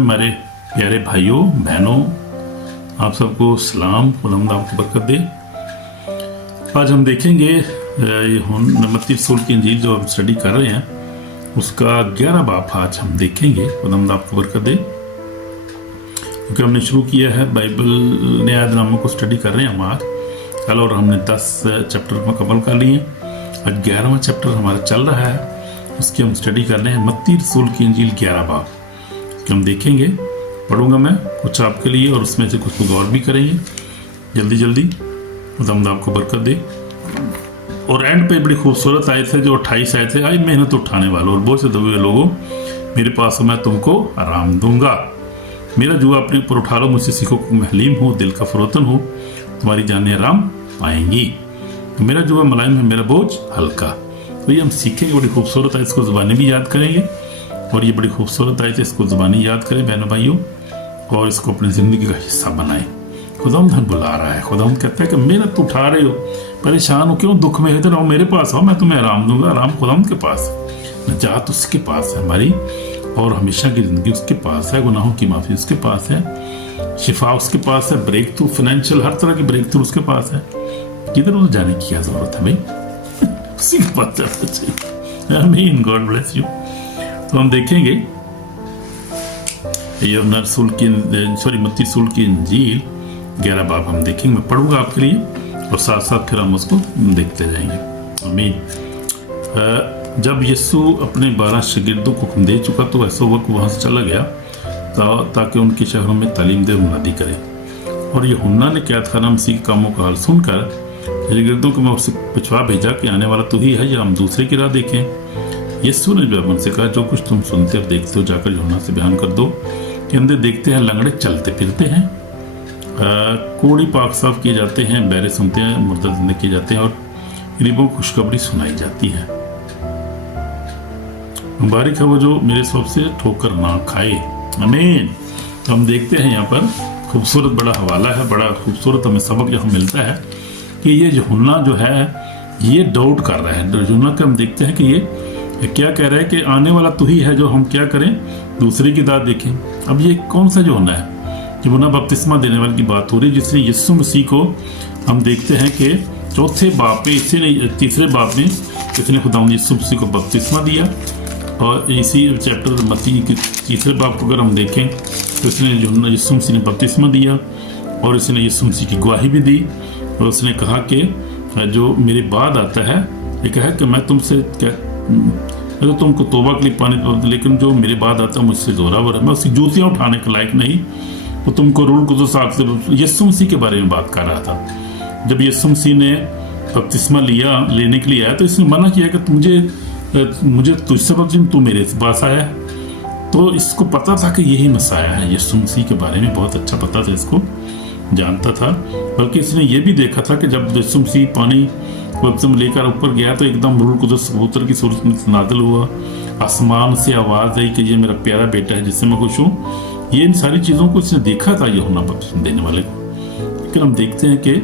हमारे प्यारे भाइयों बहनों, आप सबको सलाम, खुदा आपको बरकत दे। आज हम देखेंगे मत्ती रसूल की इंजील जो हम स्टडी कर रहे हैं उसका 11 बाब आज हम देखेंगे। खुदा आपको बरकत दे। क्योंकि हमने शुरू किया है बाइबल न्यायनामा को स्टडी कर रहे हैं हम आज कल, और हमने 10 चैप्टर मुकम्मल कर लिए। आज 11वां चैप्टर हमारा चल रहा है, उसकी हम स्टडी कर रहे हैं। मत्ती रसूल की इंजील 11 बाब हम देखेंगे। पढ़ूंगा मैं कुछ आपके लिए और उसमें से कुछ गौर भी करेंगे जल्दी जल्दी। खुदा आपको बरकत दे। और एंड पे बड़ी खूबसूरत आयत है जो 28 आयत है। आई मेहनत उठाने वालों और बोझ से दबे हुए लोगों, मेरे पास मैं तुमको आराम दूंगा। मेरा जुआ अपने ऊपर उठा लो, मुझसे सीखो कि मैं हलीम हूँ, दिल का फरोतन हूँ, तुम्हारी जानें आराम पाएंगी। तो मेरा जुआ मुलायम है, मेरा बोझ हल्का। तो ये हम सीखेंगे, बड़ी खूबसूरत है, इसको ज़ुबानी भी याद करेंगे। और ये बड़ी खूबसूरत है, इसको ज़ुबानी याद करें बहनों भाइयों, और इसको अपनी ज़िंदगी का हिस्सा बनाएं। खुदावंद बुला रहा है, खुदावंद कहता है कि मेहनत उठा रहे हो, परेशान हो, क्यों दुख में इधर आओ, मेरे पास आओ, मैं तुम्हें आराम दूंगा। आराम खुदावंद के पास है, नजात उसके पास है हमारी, और हमेशा की ज़िंदगी उसके पास है, गुनाहों की माफ़ी उसके पास है, शिफा उसके पास है, ब्रेक थ्रू, फाइनेंशियल हर तरह की ब्रेक थ्रू उसके पास है। किधर उधर जाने की क्या ज़रूरत है भाई, उसी के पास जाना चाहिए। आमीन, गॉड ब्लेस यू। तो हम देखेंगे ये मत्ती रसूल की इंजील 11 बाब हम देखेंगे। मैं पढ़ूंगा आपके लिए और साथ साथ फिर हम उसको देखते जाएंगे। आमीन। जब यीशु अपने 12 शागिर्दों को हुक्म दे चुका तो ऐसा वक्त वहाँ से चला गया ताकि उनके शहरों में तालीम दे मुनादी करे। और यूहन्ना ने कैदखाना मसीह के कामों का हाल सुनकर शागिर्दों को उससे पूछवा भेजा कि आने वाला तू ही है या हम दूसरे की राह देखें। यीशु ने जवाब उनसे कहा, जो कुछ तुम सुनते और देखते हो जाकर यूहन्ना से बयान कर दो कि अंधे देखते हैं, लंगड़े चलते फिरते हैं, कोढ़ी पाक साफ किए जाते हैं, बहरे सुनते हैं, मुर्दा जिंदे किए जाते हैं, और गरीबों को खुशखबरी सुनाई जाती है। मुबारक है वो जो मेरे सब से ठोकर ना खाए। आमीन। तो हम देखते हैं यहाँ पर खूबसूरत बड़ा हवाला है, बड़ा खूबसूरत हमें सबक यहाँ मिलता है कि ये यूहन्ना जो है ये डाउट कर रहा है। यूहन्ना के हम देखते हैं कि ये क्या कह रहा है कि आने वाला तू ही है, जो हम क्या करें, दूसरी की दाद देखें। अब ये कौन सा यूहन्ना है? यूहन्ना बपतिस्मा देने वाले की बात हो रही है, जिसने यीशु मसीह को हम देखते हैं कि चौथे बाब में, तीसरे बाब में इसने खुदावंद यीशु मसीह को बपतिस्मा दिया। और इसी चैप्टर मत्ती के तीसरे बाब को अगर हम देखें तो इसने यूहन्ना यीशु मसीह ने बपतिस्मा दिया और इसने यीशु मसीह की गवाही भी दी। और उसने कहा कि जो मेरे बाद आता है, ये कहा कि मैं तुमसे क्या, मैं तो तुमको तौबा के लिए पानी, लेकिन जो मेरे बाद आता है मुझसे जोरावर है, मैं उसकी जूतियाँ उठाने के लायक नहीं, वो तुमको रूल कुदस से यीशु मसीह के बारे में बात कर रहा था। जब यीशु मसीह ने बपतिस्मा लेने के लिए आया तो इसने मना किया कि मुझे तुझसे बपतिस्मा, तू मेरे पास आया। तो इसको पता था कि यही मसाया है, यीशु मसीह के बारे में बहुत अच्छा पता था, इसको जानता था। बल्कि इसने ये भी देखा था कि जब यीशु मसीह पानी बपतिस्मा लेकर ऊपर गया तो एकदम रूह कुदस कबूतर की सूरत में नाज़िल हुआ, आसमान से आवाज़ आई कि ये मेरा प्यारा बेटा है जिससे मैं खुश हूँ। ये इन सारी चीज़ों को इसने देखा था यूहन्ना बपतिस्मा देने वाले को। लेकिन हम देखते हैं कि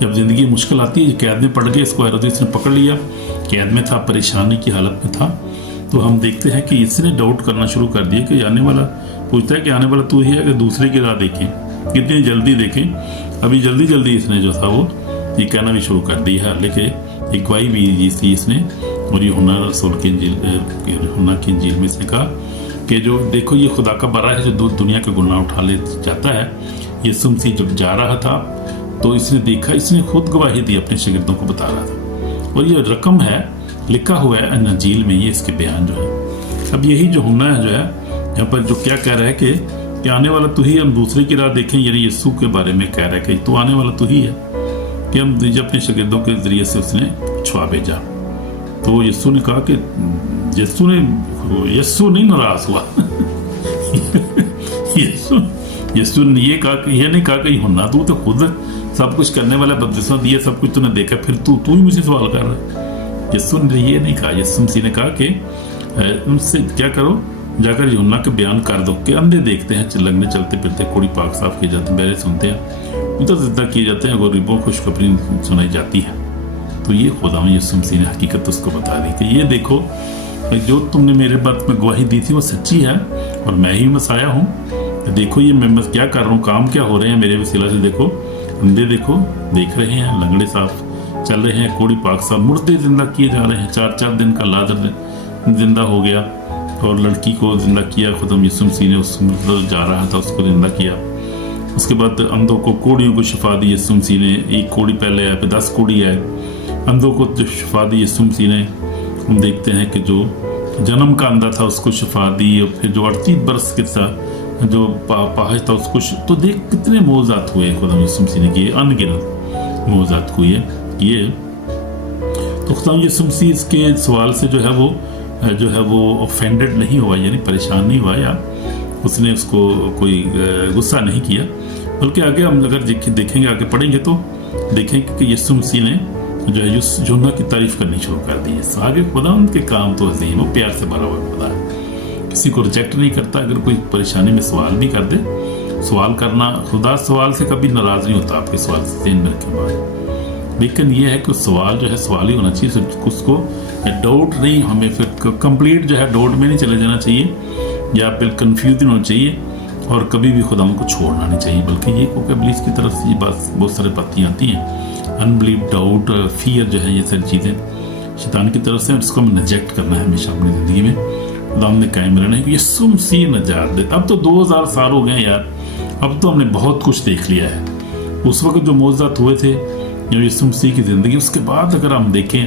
जब ज़िंदगी मुश्किल आती है, कैद में पड़ गया, इसको हेरोदेस ने पकड़ लिया, कैद में था, परेशानी की हालत में था। तो हम देखते हैं कि इसने डाउट करना शुरू कर दिया कि आने वाला, पूछता है कि आने वाला तू ही है कि दूसरे की राह देखें, कितनी जल्दी देखें। अभी जल्दी जल्दी इसने जो था वो ये कहना भी शुरू कर दिया है, लेकिन एक गवाही भी दी थी इसने। और यूहन्ना रसूल की इंजील में इसने कहा कि जो देखो ये खुदा का बरा है जो दुनिया का गुनाह उठा ले जाता है। यीशु मसीह जब जा रहा था तो इसने देखा, इसने खुद गवाही दी, अपने शागिर्दों को बता रहा था। और ये रकम है, लिखा हुआ है इंजील में, ये इसके बयान जो है। अब यही यूहन्ना है जो है यहाँ पर जो क्या कह रहा है कि आने वाला तू ही, हम दूसरे की राह देखें, यानी यीशु के बारे में कह रहा है कि तू आने वाला तू ही है, कि हम अपने शागिर्दों के जरिए से उसने छुआ भेजा। तो यीशु ने कहा कि यीशु नहीं नाराज हुआ। यीशु ने ये नहीं कहा कि यूहन्ना तू तो खुद सब कुछ करने वाला, बपतिस्मा दिया, सब कुछ तूने देखा, फिर तू ही मुझे सवाल कर रहा है। यीशु ने ये नहीं कहा। यीशु मसीह ने कहा कि उनसे क्या करो, जाकर यूहन्ना के बयान कर दो कि अंधे देखते हैं, लगने चलते फिरते, कोढ़ी पाक साफ किए जाते हैं, बहरे सुनते हैं, उनका जिद्दा किए जाते हैं, गरीबों को खुशखबरी सुनाई जाती है। तो ये खुदा में यीशु मसीह ने हकीकत उसको बता दी कि ये देखो जो तुमने मेरे बात में गवाही दी थी वो सच्ची है और मैं ही मसाया हूँ। तो देखो ये मैं क्या कर रहा हूँ, काम क्या हो रहे हैं मेरे वसीला से। देखो अंधे देखो देख रहे हैं, लंगड़े साफ चल रहे हैं, कोड़ी पाक साहब मुर्दे जिंदा किए जा रहे हैं। 4 दिन का लाजर जिंदा हो गया और लड़की को जिंदा किया खुदा यीशु मसीह ने। उस जा रहा था उसको जिंदा किया। उसके बाद अंधों को, कोड़ियों को शिफा दी यीशु मसीह ने। 1 कोड़ी पहले आया, फिर 10 कोड़ी आए, अंधों को जो शिफा दी यीशु मसीह ने। हम देखते हैं कि जो जन्म का अंधा था उसको शिफा दी, और फिर जो 38 बरस के था जो पाहज था उसको। तो देख कितने मौजात हुए खुदा यीशु मसीह ने किए, अनगिनत मौजात हुए किए। तो खुदा यीशु मसीह इसके सवाल से जो है वो ऑफेंडेड नहीं हुआ, यानी परेशान नहीं हुआ, या उसने उसको कोई गुस्सा नहीं किया। बल्कि आगे हम अगर देखेंगे, आगे पढ़ेंगे तो देखेंगे कि यीशु मसीह ने जो है यूहन्ना की तारीफ करनी शुरू कर दी है। आगे खुदा उनके काम तो अजीम, वो प्यार से भरा हुआ खुदा है, किसी को रिजेक्ट नहीं करता। अगर कोई परेशानी में सवाल भी कर दे, सवाल करना, खुदा सवाल से कभी नाराज नहीं होता, आपके सवाल से ध्यान में रखें बात। लेकिन ये है कि सवाल जो है सवाल ही होना चाहिए, उसको डाउट नहीं, हमें फिर कंप्लीट जो है डाउट में नहीं चले जाना चाहिए, या फिर कंफ्यूज नहीं होना चाहिए, और कभी भी खुदा को छोड़ना नहीं चाहिए। बल्कि ये क्योंकि इब्लीस की तरफ से ये बात बहुत सारी बातें आती हैं, अनबिलीव, डाउट, फियर जो है, ये सारी चीज़ें शैतान की तरफ से, उसको हमें रिजेक्ट करना है हमेशा अपनी ज़िंदगी में। खुदा हमने कायम रहना है कि यीशु मसीह नजात दे। अब तो 2000 साल हो गए यार, अब तो हमने बहुत कुछ देख लिया है। उस वक्त जो मौजूद हुए थे यीशु मसीह की ज़िंदगी, उसके बाद अगर हम देखें,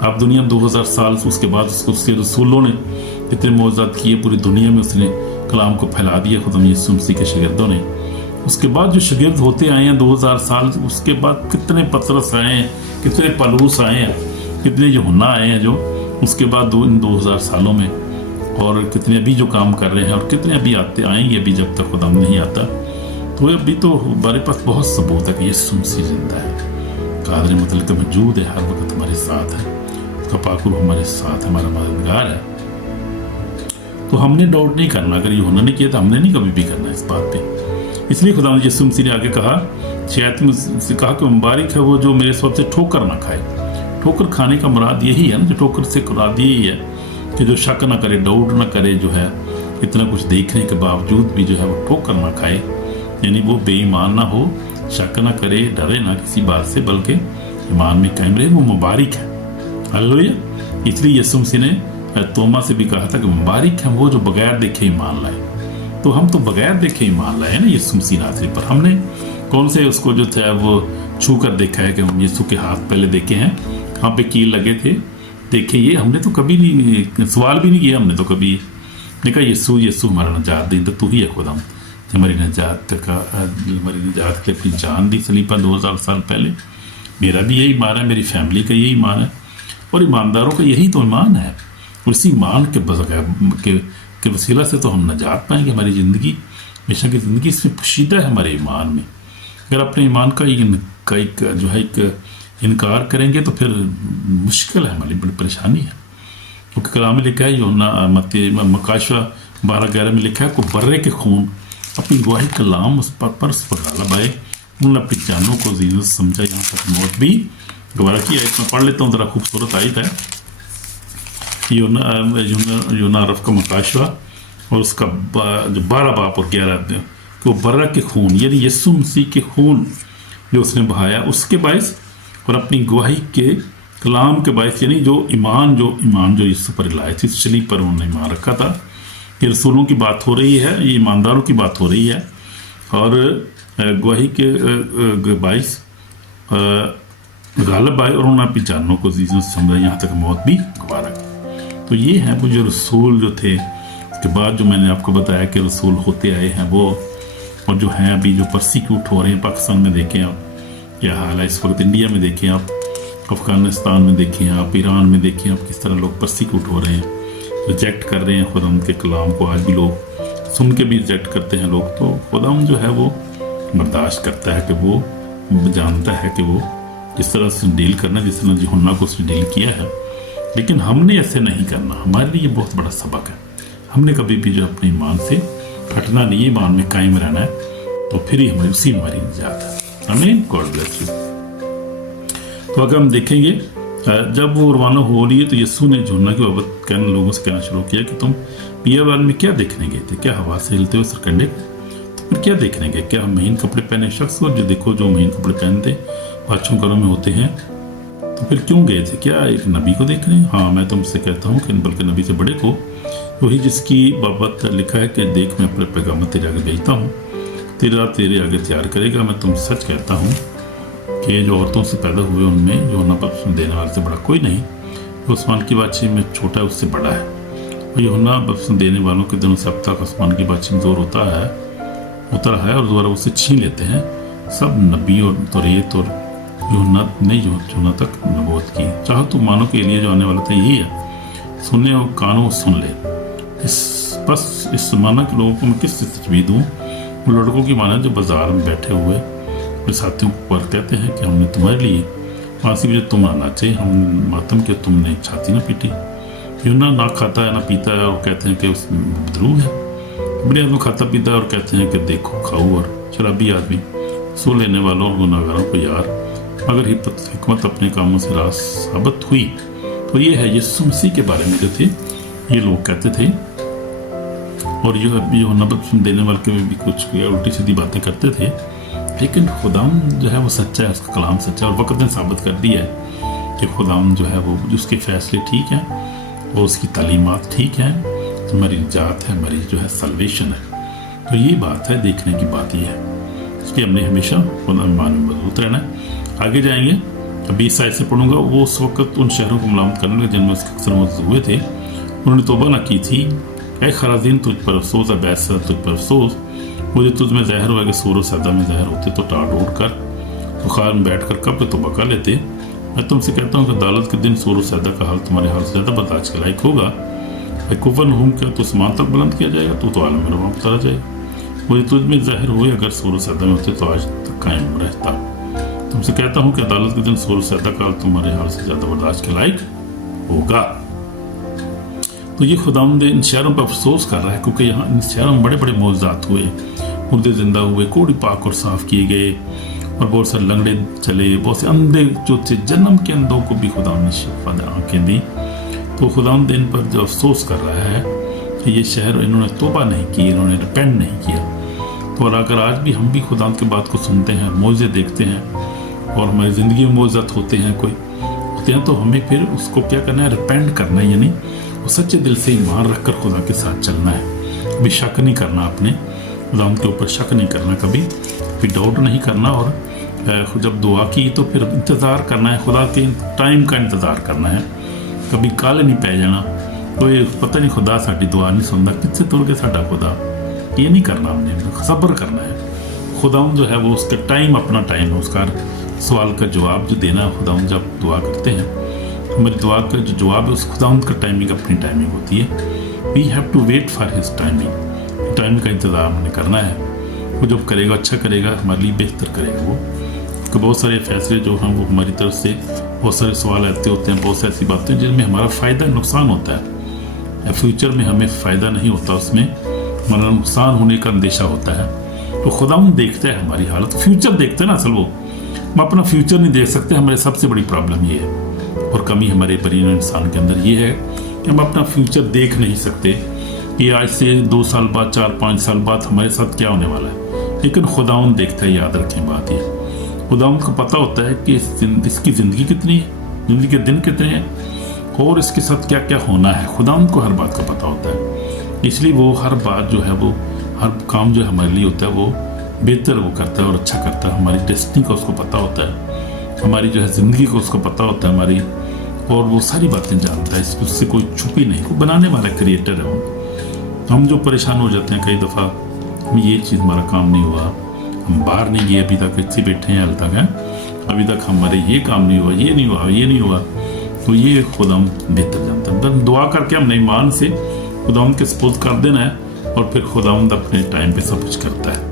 अब दुनिया में 2000 साल उसके बाद उसके रसूलों ने कितने मौजूद किए, पूरी दुनिया में उसने कलाम को फैला दिया खुदा यीशु मसीह के शागिर्दों ने। उसके बाद जो शागिर्द होते आए हैं 2000 साल, उसके बाद कितने पतरस आए हैं, कितने पलूस आए हैं, कितने यूहन्ना आए हैं जो उसके बाद इन 2000 सालों में, और कितने अभी जो काम कर रहे हैं, और कितने अभी आएंगे अभी, जब तक खुदा नहीं आता। तो अभी तो हमारे पास बहुत सबूत है कि यीशु मसीह जिंदा है, कादर मतलब मौजूद है, हर वक्त हमारे साथ है, उसका पाकुर हमारे साथ हमारा मददगार है। तो हमने डाउट नहीं करना, अगर यूहन्ना ने किया तो हमने नहीं कभी भी करना इस बात पे। इसलिए खुदा यीशु मसीह ने आगे कहा, शायद से कहा कि मुबारक है वो जो मेरे सबब से ठोकर ना खाए। ठोकर खाने का मुराद यही है ना, जो ठोकर से मुराद यही है कि जो शक ना करे, डाउट ना करे, जो है इतना कुछ देखने के बावजूद भी जो है वो ठोकर ना खाए, यानी वो बेईमान ना हो, शक ना करे, डरे ना किसी बात से, बल्कि ईमान में कायम रहे, वो मुबारक है। हालेलुया। इसलिए यीशु मसीह ने तोमा से भी कहा था कि मुबारक है वो जो बगैर देखे ईमान लाए। तो हम तो बगैर देखे ईमान लाए ना यीशु मसीह नासरी पर। हमने कौन से उसको जो था वो छू कर देखा है कि हम यीशु के हाथ पहले देखे हैं, वहाँ पे कील लगे थे, देखे, ये हमने तो कभी नहीं, सवाल भी नहीं किया हमने तो कभी। ने कहा यीशु हमारा नजात दे, तो तू ही है खुदा, हमारी नजात के अपनी जान दी सलीब पर 2000 साल पहले। मेरा भी यही ईमान है, मेरी फैमिली का यही ईमान है, और ईमानदारों का यही तो ईमान है। उसी ईमान के वसीला से तो हम नजात पाएंगे। हमारी ज़िंदगी, हमेशा की ज़िंदगी इसमें पोशीदा है हमारे ईमान में। अगर अपने ईमान का एक इनकार करेंगे तो फिर मुश्किल है, हमारी बड़ी परेशानी है। क्योंकि कलाम में लिखा है, यूहन्ना मकाशवा 12:11 में लिखा है, को बर्रे के खून अपनी गवाही कलाम उस पर लगाए, उन्होंने अपनी जानों को जीनत समझा, यहाँ तक मौत भी गवारा की। आयत में पढ़ लेता हूँ, ज़रा खूबसूरत आयत है। यूहन्ना रफ का मकाशवा और उसका जो 12 बाप और 11 अध्याय, कि वो बर्रा के खून, यानी यीशु मसीह के खून जो उसने बहाया, उसके बायस, और अपनी गवाही के कलाम के बायस, यानी जो ईमान जो यीशु पर लाए थे, सलीब पर उन्होंने ईमान रखा था। ये रसूलों की बात हो रही है, ये ईमानदारों की बात हो रही है, और गवाही के बायस गालिब आए और उन्होंने अपनी जानों को जीजों से समझा, यहाँ तक मौत भी गवारा की। तो ये हैं वो जो रसूल जो थे, उसके बाद जो मैंने आपको बताया कि रसूल होते आए हैं वो, और जो हैं अभी जो परसिक्यूट हो रहे हैं। पाकिस्तान में देखें आप क्या हाल है इस वक्त, इंडिया में देखें आप, अफगानिस्तान में देखें आप, ईरान में देखें आप, किस तरह लोग परसिक्यूट हो रहे हैं, रिजेक्ट कर रहे हैं खुदा के कलाम को। आज भी लोग सुन के भी रिजेक्ट करते हैं लोग। तो खुदा जो है वो बर्दाश्त करता है, कि वो जानता है कि वो जिस तरह से डील करना, जिस तरह यूहन्ना को उसने डील किया है। लेकिन हमने ऐसे नहीं करना, हमारे लिए बहुत बड़ा सबक है। हमने कभी भी जो अपने ईमान से हटना नहीं, ईमान में कायम रहना है, तो फिर ही हमारी उसी हमारी निजात है। आमीन। God bless you. तो अगर हम देखेंगे जब वो रवाना हो रही है तो यीशु ने यूहन्ना की बाबत कहने लोगों से कहना शुरू किया कि तुम बियाबान में क्या देखने गए थे? क्या हवा से हिलते हुए सरकंडे? तो फिर क्या देखने गए? क्या महीन कपड़े पहने शख्स? और जो देखो जो महीन कपड़े पहनते बादशाहों घरों में होते हैं। तो फिर क्यों गए थे? क्या एक नबी को देखने? हाँ, मैं तुमसे कहता हूँ कि बल्कि नबी से बड़े को, वही जिसकी बाबत लिखा है कि देख मैं अपने पैगाम तेरे आगे भेजता हूँ, तेरे आगे तैयार करेगा। मैं तुम सच कहता हूँ कि जो औरतों से पैदा हुए उनमें यूहन्ना बपतिस्मा देने वाले से बड़ा कोई नहीं, जो आसमान की बादशाही में छोटा है उससे बड़ा है। और यूहन्ना बपतिस्मा देने वालों के दिनों से अब तक आसमान की बादशाही में जोर उतरा है और दोबारा उसे छीन लेते हैं। सब नबी और तौरेत और यूहन्ना ने यूहन्ना तक नबूवत की। चाहो तो मानो कि एलिय्याह जो आने वाला था यही है। सुनने और कानों सुन ले। इस जमाना के लोगों को मैं किस तजवीज़ दूँ? उन लड़कों की माना जो बाजार में बैठे हुए अपने साथियों को पर कहते हैं कि हमने तुम्हारे लिए फांसी भी जो तुम आना चाहिए, हम मातम के तुमने छाती न पीटी। यूहन्ना ना खाता है ना पीता है और कहते हैं कि उसमें बदरू है। बड़े आदमी खाता पीता है और कहते हैं कि देखो खाऊ और शराबी आदमी, सो लेने वालों और गुनाहगारों को यार। अगर हिकमत अपने कामों से रास साबित हुई तो ये है यीशु मसीह के बारे में जो थे ये लोग कहते थे। और यूहन्ना बपतिस्मा देने वाले के भी कुछ उल्टी सीधी बातें करते थे, लेकिन खुदाम जो है वो सच्चा है, उसका कलाम सच्चा है। और वक्त ने साबित कर दिया है कि खुदाम जो है वो उसके फैसले ठीक हैं और उसकी तालीमात ठीक हैं। हमारी निजात है, हमारी जो है सल्वेशन है। तो ये बात है, देखने की बात ये है कि हमने हमेशा खुदा ईमान में मजबूत रहना है। आगे जाएंगे, अभी इस आयत से पढ़ूंगा। वो उस वक्त उन शहरों को मलामत करने लगे जिनमें उसके अक्सर मौजूद हुए थे। उन्होंने तौबा न की थी। ऐ खराजीन तुझ पर अफसोस, बैसा तुझ पर अफसोस, मुझे तुझ में जहर हुआ कि सूर और सदा में जहर होते तो टाड़ उड़ कर बुखार में बैठ कर कब तो तौबा कर लेते। मैं तुमसे कहता हूँ कि अदालत के दिन सूर और सदा का हाल तुम्हारे हाल से ज़्यादा बर्दाश्त के लायक होगा। कुफन हूँ क्या तो आसमान तक बुलंद किया जाएगा, तो आलम में रवां उतारा जाएगा। मुझे तुझ में जहर हुए अगर सूर और सदा में होते तो आज तक कायम रहता। तुमसे कहता हूँ कि अदालत के दिन सूर और सदा का हाल तुम्हारे हाल से ज़्यादा बर्दाश्त के लायक होगा। तो ये खुदावंद इन शहरों पर अफसोस कर रहा है क्योंकि यहाँ इन शहरों में बड़े बड़े मौजूदात हुए, मुर्दे जिंदा हुए, कोड़ी पाक और साफ किए गए और बहुत सारे लंगड़े चले, बहुत से अंधे जो थे जन्म के अंधों को भी खुदावंद ने शिफा आंखें दी। तो खुदावंद इन पर जो अफसोस कर रहा है कि ये शहर इन्होंने तौबा नहीं की, इन्होंने रिपेंट नहीं किया। तो अगर आज भी हम भी खुदावंद की बात को सुनते हैं, मौजे देखते हैं और हमारी ज़िंदगी में मौजूद होते हैं तो हमें फिर उसको क्या करना है? रिपेंट करना है, यानी वो सच्चे दिल से ईमान रख कर खुदा के साथ चलना है। कभी शक नहीं करना, अपने खुदा के ऊपर शक नहीं करना, कभी डाउट नहीं करना। और जब दुआ की तो फिर इंतज़ार करना है, खुदा के टाइम का इंतज़ार करना है। कभी काले नहीं पै जाना, कोई पता नहीं खुदा साड़ी दुआ नहीं सुनता, किससे तुर के साडा खुदा, ये नहीं करना। हमने सब्र करना है। खुदा जो है वो उसका टाइम, अपना टाइम है, उसका सवाल का जवाब जो देना खुदा जब दुआ करते हैं, हमारी दुआ का जो जवाब है उस खुदा का टाइमिंग अपनी टाइमिंग होती है। We have to wait for his timing. Time का इंतज़ार हमें करना है। वो जब करेगा अच्छा करेगा, हमारे लिए बेहतर करेगा वो। तो बहुत सारे फैसले जो हैं वो हमारी तरफ से, बहुत सारे सवाल ऐसे होते हैं, बहुत सी ऐसी बातें जिनमें हमारा फ़ायदा नुकसान होता है। फ्यूचर में हमें फ़ायदा नहीं होता, उसमें हमारा नुकसान होने का अंदेशा होता है। तो खुदा देखता है हमारी हालत, फ्यूचर देखते हैं ना। असल वो हम अपना फ्यूचर नहीं देख सकते। हमारी सबसे बड़ी प्रॉब्लम ये है और कमी हमारे बरीन इंसान के अंदर ये है कि हम अपना फ्यूचर देख नहीं सकते कि आज से 2 साल बाद, 4-5 साल बाद हमारे साथ क्या होने वाला है। लेकिन खुदावंद देखता है, याद रखें बात ये। खुदावंद को पता होता है कि इसकी ज़िंदगी कितनी है, ज़िंदगी के दिन कितने हैं और इसके साथ क्या क्या होना है। खुदावंद को हर बात का पता होता है, इसलिए वो हर बात जो है वो, हर काम जो हमारे लिए होता है वो बेहतर वो करता है और अच्छा करता है। हमारी डेस्टिनी का उसको पता होता है, हमारी जो है ज़िंदगी को उसको पता होता है हमारी, और वो सारी बातें जानता है। उससे कोई छुपी नहीं, कोई बनाने वाला क्रिएटर है वो। हम जो परेशान हो जाते हैं कई दफ़ा, ये चीज़ हमारा काम नहीं हुआ, हम बाहर नहीं गए अभी तक, इतने बैठे हैं हाल तक हैं, अभी तक हमारे ये काम नहीं हुआ, ये नहीं हुआ, ये नहीं हुआ। तो ये खुदा बेहतर जानता है। बस दुआ करके हमने ईमान से खुदा के सपोज कर देना है और फिर खुदा अपने टाइम पे सब कुछ करता है।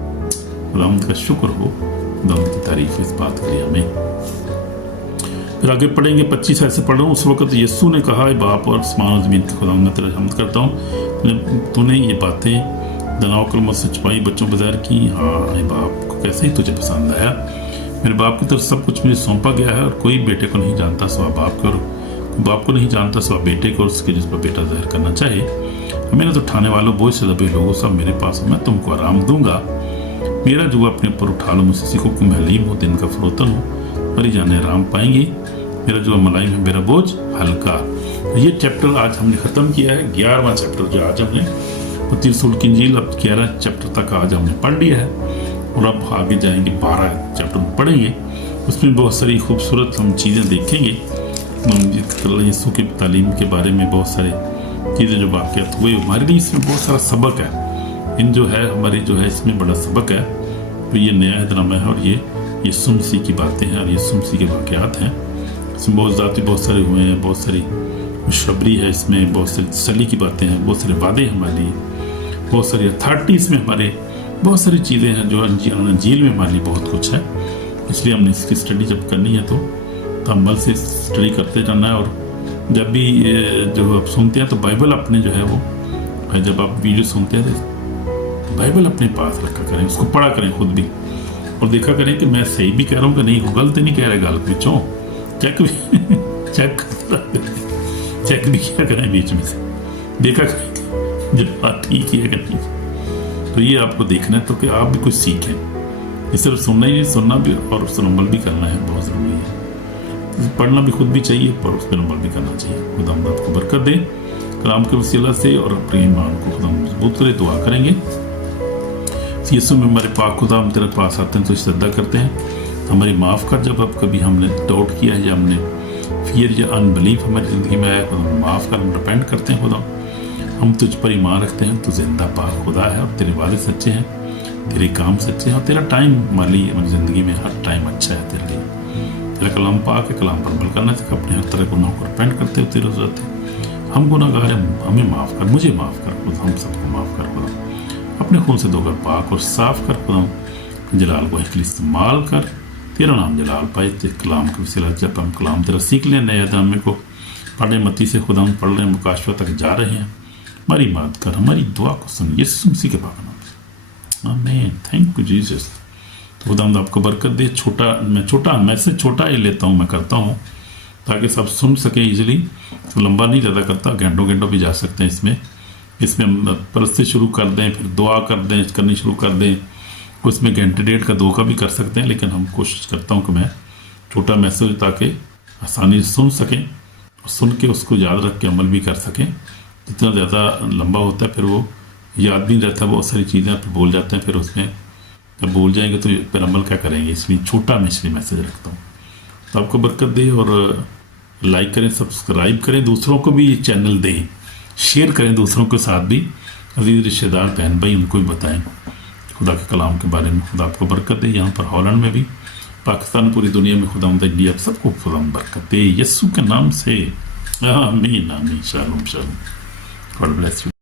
खुदा का शुक्र हो, खुदा की तारीफ इस बात के लिए हमें। फिर आगे पढ़ेंगे 25 ऐसे पढ़ रहा हूँ। उस वक्त यीशु ने कहा, बाप और आसमान और ज़मीन के खुदा मैं तेरा हम्द करता हूँ, तूने ये बातें दनाओं कलमों से छुपाई, बच्चों बजाय की। हाँ बाप को कैसे ही तुझे पसंद आया। मेरे बाप की तरफ सब कुछ मुझे सौंपा गया है, और कोई बेटे को नहीं जानता सिवा बाप को, और बाप को नहीं जानता सिवा बेटे को, और उसके जिस पर बेटा ज़ाहिर करना चाहे। मेहनत उठाने वालों, बोझ से दबे लोगों, सब मेरे पास हो, मैं तुमको आराम दूंगा। मेरा जुआ अपने ऊपर उठा लो, मुझसे सीखो कि मैं हलीम हूँ, दिन का फरोतन हूँ, मरी जाने आराम पाएंगी। मेरा जुआ मुलायम है, मेरा बोझ हल्का। ये चैप्टर आज हमने ख़त्म किया है, 11वां चैप्टर जो आज हमने मत्ती रसूल की इंजील, अब 11 चैप्टर तक आज हमने पढ़ लिया है, और अब आगे जाएंगे 12 चैप्टर पढ़ेंगे। उसमें बहुत सारी खूबसूरत हम चीज़ें देखेंगे। यीशु की तालीम के बारे में बहुत सारी चीज़ें जो वाक़यात हुए, हमारे लिए इसमें बहुत सारा सबक है। इन जो है हमारी जो है इसमें बड़ा सबक है। तो ये नया ड्रामा है, और ये यीशु मसीह की बातें हैं, और यीशु मसीह के वाक़यात हैं। इसमें बहुत सारे हुए हैं, बहुत सारी खुशखबरी है इसमें, बहुत सारी तसल्ली की बातें हैं, बहुत सारे वादे हमारे लिए, बहुत सारी अथॉरिटी इसमें हमारे, बहुत सारी चीज़ें हैं जो अंजील में हमारे लिए बहुत कुछ है। इसलिए हमने इसकी स्टडी जब करनी है तो अमल से स्टडी करते जाना है। और जब भी जो आप सुनते हैं तो बाइबल अपने जो है वो, जब आप वीडियो सुनते हैं तो बाइबल अपने पास रखा करें, उसको पढ़ा करें खुद भी, और देखा करें कि मैं सही भी कह रहा हूँ कि नहीं, गलत नहीं कह रहे, गलत पिछों चेक भी चेक भी किया करें बीच में से, देखा करें जब बात ठीक है कि नहीं। तो ये आपको देखना है तो कि आप भी कुछ सीखें। ये सिर्फ सुनना ही नहीं, सुनना भी और उस पर अमल भी करना है, बहुत ज़रूरी है। पढ़ना भी खुद भी चाहिए, पर उस पर अमल भी करना चाहिए। खुदा आपको बरकत दे कलाम के वसीला से, और अपने ईमान को खुदा मजबूत करे। दुआ करेंगे। यीशु में हमारे पाक खुदा, हम तेरे पास आते हैं तो श्रद्धा करते हैं, हमारी माफ़ कर। जब अब कभी हमने डाउट किया है या हमने फियर या अनबिलीफ हमारी ज़िंदगी में आया, खुदा माफ़ कर। हम रिपेंट करते हैं खुदा, हम तुझ पर ईमान रखते हैं, तो जिंदा पाक खुदा है, और तेरे वादे सच्चे हैं, तेरे काम सच्चे हैं, और तेरा टाइम हमारी ज़िंदगी में हर टाइम अच्छा है तेरे लिए। तेरा कलाम पाक है, कलाम पर अमल करना सीखा। अपने हर तरह गुनाहों को रिपेंट करते हो, तेरे ज़रूरत है। हम गुनाहगार हैं, हमें माफ़ कर, मुझे माफ़ कर खुदा, हम सबको माफ़ कर खुदा। अपने खून से धोकर पाक और साफ कर खुदा। जलाल को के लिए इस्तेमाल कर, तेरा नाम जलाल पाए। तेरे कलाम के वसीला जब हम कलाम तेरा सीख लें, नए अध्याय को पढ़े मत्ती से खुदा हम पढ़ रहे हैं, मुकाशवा तक जा रहे हैं। हमारी बात कर, हमारी दुआ को सुन, यीशु मसीह के पाक नाम से आमीन। Thank you Jesus. तो खुदा आपको बरकत दे। मैं से छोटा ही लेता हूँ, मैं करता हूँ ताकि सब सुन सकें ईजिली। तो लंबा नहीं ज़्यादा करता, घंटों भी जा सकते हैं इसमें परत से शुरू कर दें, फिर दुआ कर दें, करनी शुरू कर दें। उसमें घंटे डेढ़ का 2 का भी कर सकते हैं, लेकिन हम कोशिश करता हूँ कि मैं छोटा मैसेज ताकि आसानी से सुन सकें, और सुन के उसको याद रख के अमल भी कर सकें। जितना ज़्यादा लंबा होता है फिर वो याद भी नहीं रहता, बहुत सारी चीज़ें आप भूल जाते हैं, फिर उसमें जब भूल जाएंगे तो फिर अमल क्या करेंगे। इसलिए छोटा मैं इसलिए मैसेज रखता हूँ। तो आपको बरकत दे, और लाइक करें, सब्सक्राइब करें, दूसरों को भी ये चैनल दें, शेयर करें दूसरों के साथ भी, अजीज रिश्तेदार बहन भाई उनको भी बताएं खुदा के कलाम के बारे में। खुदा आपको बरकत दे। यहाँ पर हॉलैंड में भी, पाकिस्तान, पूरी दुनिया में खुदा इंडिया सबको खुदा बरकत दे, यीशु के नाम से आमीन आमीन। Shalom shalom. God bless you.